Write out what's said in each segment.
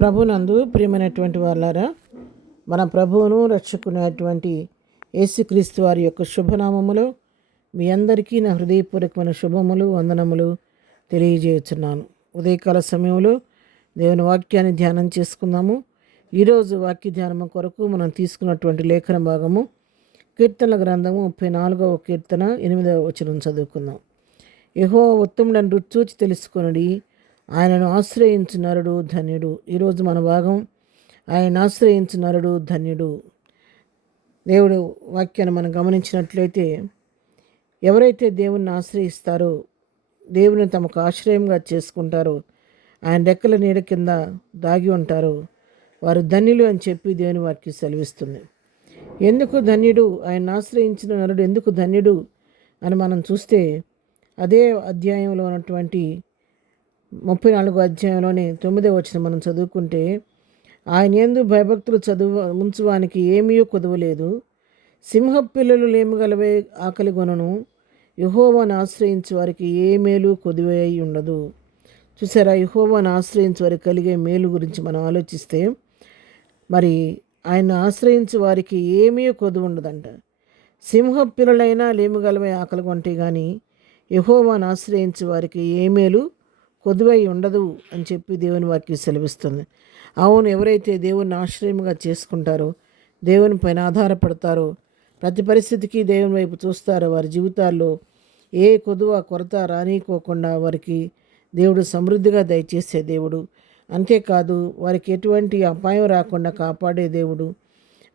ప్రభునందు ప్రియమైనటువంటి వాళ్ళారా, మన ప్రభువును రక్షకునేటువంటి యేసుక్రీస్తు వారి యొక్క శుభనామములో మీ అందరికీ నా హృదయపూర్వకమైన శుభములు వందనములు తెలియజేస్తున్నాను. ఉదయకాల సమయంలో దేవుని వాక్యాన్ని ధ్యానం చేసుకుందాము. ఈరోజు వాక్య ధ్యానము కొరకు మనం తీసుకున్నటువంటి లేఖన భాగము కీర్తనల గ్రంథము 34వ కీర్తన 8వ వచనం చదువుకుందాం. యెహోవా ఉత్తముడని రుచి తెలుసుకొనుడి, ఆయనను ఆశ్రయించు నరుడు ధన్యుడు. ఈరోజు మన భాగం ఆయన ఆశ్రయించు నరుడు ధన్యుడు. దేవుడు వాక్యాన్ని మనం గమనించినట్లయితే, ఎవరైతే దేవుణ్ణి ఆశ్రయిస్తారో, దేవుని తమకు ఆశ్రయంగా చేసుకుంటారో, ఆయన రెక్కల నీడ కింద దాగి ఉంటారో వారు ధన్యులు అని చెప్పి దేవుని వాక్యం సెలవిస్తుంది. ఎందుకు ధన్యుడు, ఆయన ఆశ్రయించిన నరుడు ఎందుకు ధన్యుడు అని మనం చూస్తే, అదే అధ్యాయంలో ఉన్నటువంటి 34వ అధ్యాయంలోని 9వ వచనం మనం చదువుకుంటే, ఆయన యందు భయభక్తులు ముంచువానికి ఏమీ కొదవలేదు, సింహ పిల్లలు లేమిగలవే ఆకలి గొనను, యెహోవాను ఆశ్రయించే వారికి ఏ మేలు కొదువై ఉండదు. చూసారా, యెహోవాను ఆశ్రయించే వారికి కలిగే మేలు గురించి మనం ఆలోచిస్తే, మరి ఆయన ఆశ్రయించే వారికి ఏమీ కొదువు ఉండదంట. సింహ పిల్లలైనా లేమిగలవే ఆకలి కొంటే కానీ యెహోవాను ఆశ్రయించే వారికి ఏ మేలు కొదువై ఉండదు అని చెప్పి దేవుని వాక్యం సెలవిస్తుంది. అవును, ఎవరైతే దేవుని ఆశ్రయంగా చేసుకుంటారో, దేవుని పైన ఆధారపడతారో, ప్రతి పరిస్థితికి దేవుని వైపు చూస్తారో, వారి జీవితాల్లో ఏ కొదువ కొరత రానికోకుండా వారికి దేవుడు సమృద్ధిగా దయచేసే దేవుడు. అంతేకాదు, వారికి ఎటువంటి అపాయం రాకుండా కాపాడే దేవుడు.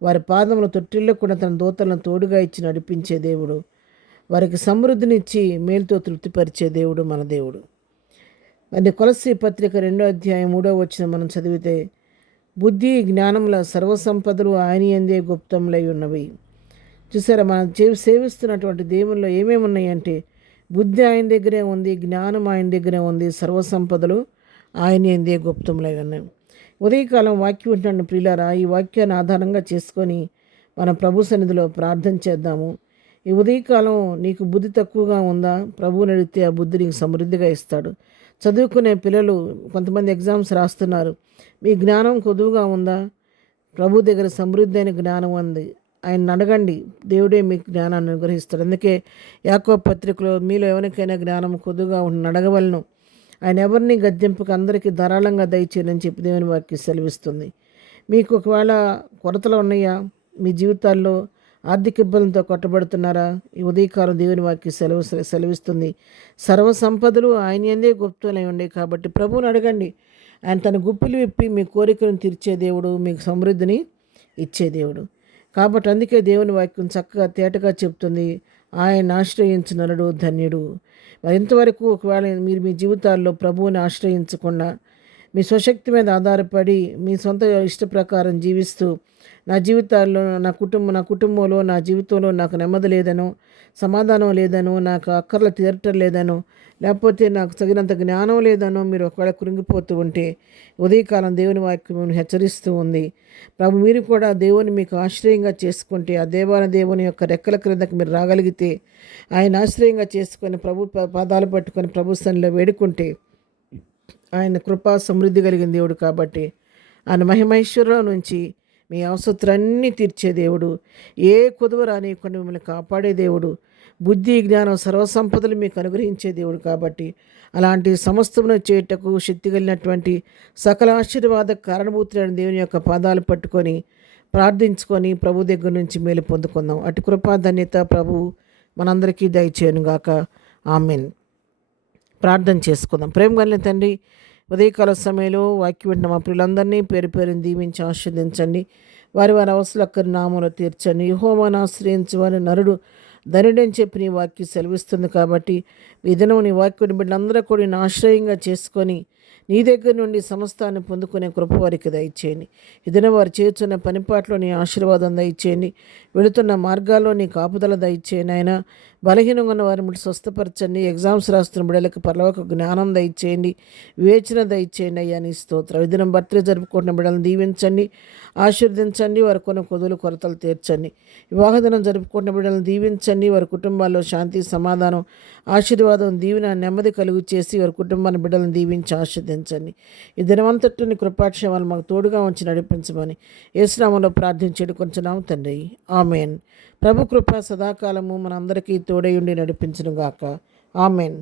వారి పాదముల తొట్టిల్లకుండా తన దూతలను తోడుగా ఇచ్చి నడిపించే దేవుడు. వారికి సమృద్ధినిచ్చి మేలుతో తృప్తిపరిచే దేవుడు మన దేవుడు. అది కొలస్సీ పత్రిక 2వ అధ్యాయం 3వ వచనం మనం చదివితే, బుద్ధి జ్ఞానముల సర్వసంపదలు ఆయన యందే గుప్తములై ఉన్నవి. చూసారా, మనం సేవిస్తున్నటువంటి దేవుల్లో ఏమేమి ఉన్నాయంటే, బుద్ధి ఆయన దగ్గరే ఉంది, జ్ఞానం ఆయన దగ్గరే ఉంది, సర్వసంపదలు ఆయన యందే గుప్తములై ఉన్నాయి. ఉదయకాలం వాక్యం వింటున్న ప్రియులారా, ఈ వాక్యాన్ని ఆధారంగా చేసుకొని మన ప్రభు సన్నిధిలో ప్రార్థన చేద్దాము. ఈ ఉదయకాలం నీకు బుద్ధి తక్కువగా ఉందా? ప్రభువుని అడిగితే ఆ బుద్ధి నీకు సమృద్ధిగా ఇస్తాడు. చదువుకునే పిల్లలు కొంతమంది ఎగ్జామ్స్ రాస్తున్నారు. మీ జ్ఞానం కొదువుగా ఉందా? ప్రభు దగ్గర సమృద్ధి అయిన జ్ఞానం ఉంది. ఆయన అడగండి, దేవుడే మీకు జ్ఞానాన్ని అనుగ్రహిస్తాడు. అందుకే యాకోబు పత్రికలో, మీలో ఎవరికైనా జ్ఞానం కొద్దుగా ఉన్న అడగవలను, ఆయన ఎవరిని గద్దెంపుకు అందరికీ ధారాళంగా దయచేయని చెప్పి దేవుని వాక్యం సెలవిస్తుంది. మీకు ఒకవేళ కొరతలు ఉన్నాయా? మీ జీవితాల్లో ఆర్థిక ఇబ్బందులతో కొట్టబడుతున్నారా? ఈ ఉదయకాలం దేవుని వాక్యం సెలవిస్తుంది, సర్వసంపదలు ఆయన యందే గుప్తులై ఉండే కాబట్టి ప్రభువుని అడగండి. ఆయన తన గుప్పిలు విప్పి మీ కోరికలను తీర్చే దేవుడు, మీకు సమృద్ధిని ఇచ్చే దేవుడు. కాబట్టి అందుకే దేవుని వాక్యం చక్కగా తేటగా చెప్తుంది, ఆయన ఆశ్రయించినరుడు ధన్యుడు. మరి ఇంతవరకు ఒకవేళ మీరు మీ జీవితాల్లో ప్రభువుని ఆశ్రయించకుండా మీ స్వశక్తి మీద ఆధారపడి మీ సొంత ఇష్ట ప్రకారం జీవిస్తూ, నా జీవితాల్లో నా కుటుంబంలో నా జీవితంలో నాకు నెమ్మది లేదనో, సమాధానం లేదనో, నాకు అక్కర్లు తీరటం లేదనో, లేకపోతే నాకు తగినంత జ్ఞానం లేదనో మీరు ఒకవేళ కృంగిపోతూ ఉంటే, ఉదయకాలం దేవుని వాక్యం హెచ్చరిస్తూ ఉంది. ప్రభు, మీరు కూడా దేవుని మీకు ఆశ్రయంగా చేసుకుంటే, ఆ దేవుని యొక్క రెక్కల క్రిందకు మీరు రాగలిగితే, ఆయన ఆశ్రయంగా చేసుకొని ప్రభు పాదాలు పట్టుకొని ప్రభు సన్నిధిలో వేడుకుంటే, ఆయన కృపా సమృద్ధి కలిగిన దేవుడు కాబట్టి ఆయన మహిమైశ్వర్యం నుంచి మీ అవసరాలన్నీ తీర్చే దేవుడు, ఏ కొదువ రానియకుండా మిమ్మల్ని కాపాడే దేవుడు, బుద్ధి జ్ఞానం సర్వసంపదలు మీకు అనుగ్రహించే దేవుడు కాబట్టి అలాంటి సమస్తమును చేయుటకు శక్తి కలిగినటువంటి సకల ఆశీర్వాద కారణభూతులైన దేవుని యొక్క పాదాలు పట్టుకొని ప్రార్థించుకొని ప్రభు దగ్గర నుంచి మేలు పొందుకుందాం. అటు కృపా ధన్యత ప్రభు మనందరికీ దయచేయనుగాక. ఆమెన్. ప్రార్థన చేసుకుందాం. ప్రేమ కలిగిన తండ్రి, ఉదయకాల సమయంలో వాక్యం వింటున్న మా పిల్లలందరినీ పేరు పేరుని దీవించి ఆశీర్వదించండి. వారి అవసరాల నామములు తీర్చండి. యెహోవాను ఆశ్రయించు వారి నరుడు ధనుడని చెప్పి నీ వాక్యం సెలవిస్తుంది కాబట్టి ఈ దినం నీ వాక్యం బిడ్డలందరూ కూడా నేను ఆశ్రయంగా చేసుకొని నీ దగ్గర నుండి సమస్తాన్ని పొందుకునే కృప వారికి దయచేయండి. ఇదిన వారు చేస్తున్న పనిపాట్లో నీ ఆశీర్వాదం దయచేయండి. వెళుతున్న మార్గాల్లో నీ కాపుదల దయచేయండి. ఆయన బలహీనంగా ఉన్న వారిని మీరు స్వస్థపరచండి. ఎగ్జామ్స్ రాస్తున్న బిడ్డలకు పరలోక జ్ఞానం దయచేయండి, వివేచన దయచేయండి అయ్యా నీ స్తోత్రం. ఈ దినం బర్త్డే జరుపుకుంటున్న బిడ్డలను దీవించండి, ఆశీర్వదించండి. వారి కొన్ని కొదులు కొరతలు తీర్చండి. వివాహ దినం జరుపుకుంటున్న బిడ్డలను దీవించండి. వారి కుటుంబాల్లో శాంతి, సమాధానం, ఆశీర్వాదం, దీవెన, నెమ్మది కలుగు చేసి వారి కుటుంబాన్ని బిడ్డలను దీవించి ఆశీర్వదించండి. ఈ దినమంతటిని కృపాక్షేమాలు మాకు తోడుగా ఉంచి నడిపించమని యేసు నామములో ప్రార్థించేది కొంచెం తండ్రి, ఆమెన్. ప్రభు కృప సదాకాలము మనందరికీ తోడై ఉండి నడిపించును గాక. ఆమెన్.